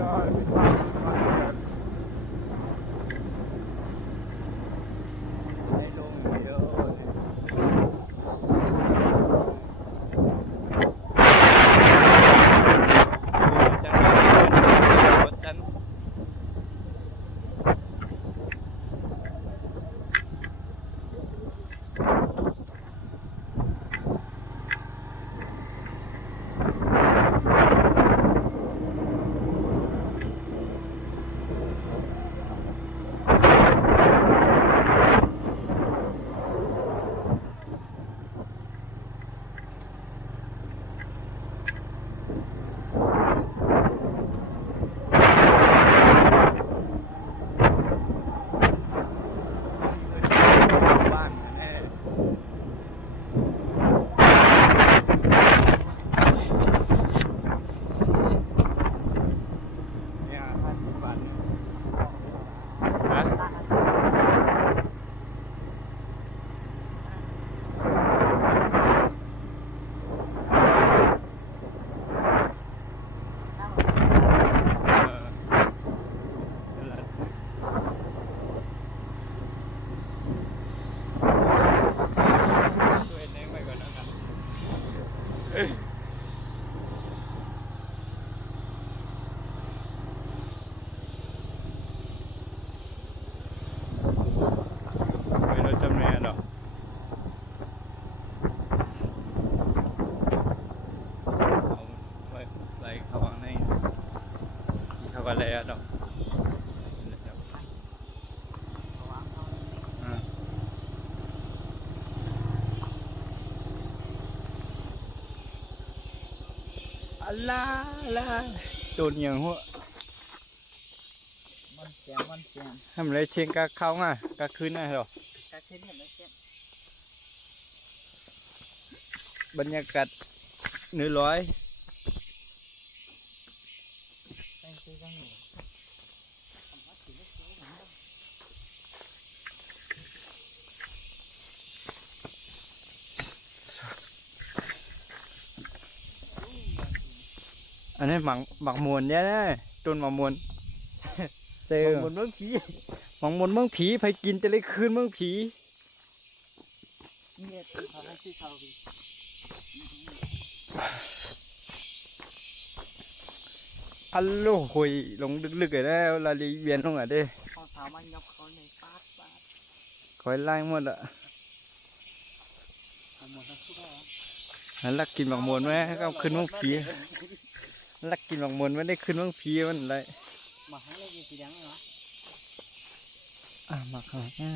God. ไม่รู้จำเนียนหรอกเอาไว้ใส่เข้าข้างในเข้ากันเลยอะดอกอ่า อั ลลาอัลลาโดนอย่างหัวมันแจมมันแจมทำไรเชียงกะเข้าง่ะกะคืนน่ะเหรอกระเทียมเห็นไหมเช่นบรรยากาศเหนือร้อย แป้งซื้อกันหนูทำวัดสีเล็กๆเหมือนกัน อันนี้หมังหมักมวนเนี่ยนะต้นหมักมวนเซลบนเมืองผีหมักมวนเมืองผีไปกินจะเลยคืนเมืองผีเนี่ยตีเขาให้ซื้อเขาดีอัลโลหอยลงลึกๆเลยนะลาลีเวียนลงอะเด้เขาสาวมันยับเขาในปาดปาดคอยไล่หมดอะทำหมดทั้งสุดแล้วหันลักกินหมักมวนไหมก็เอาคืนเมืองผี ลักกินหมักมวนไม่ได้คืนเมืองผีมันอะไรมาให้เลยสีแดงเหรออะมาข้างหน้า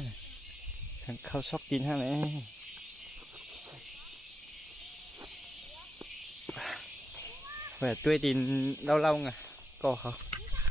ทางเข้าชอกกินห้างไหนแหวะด้วยดินเล่าๆไงก็เขา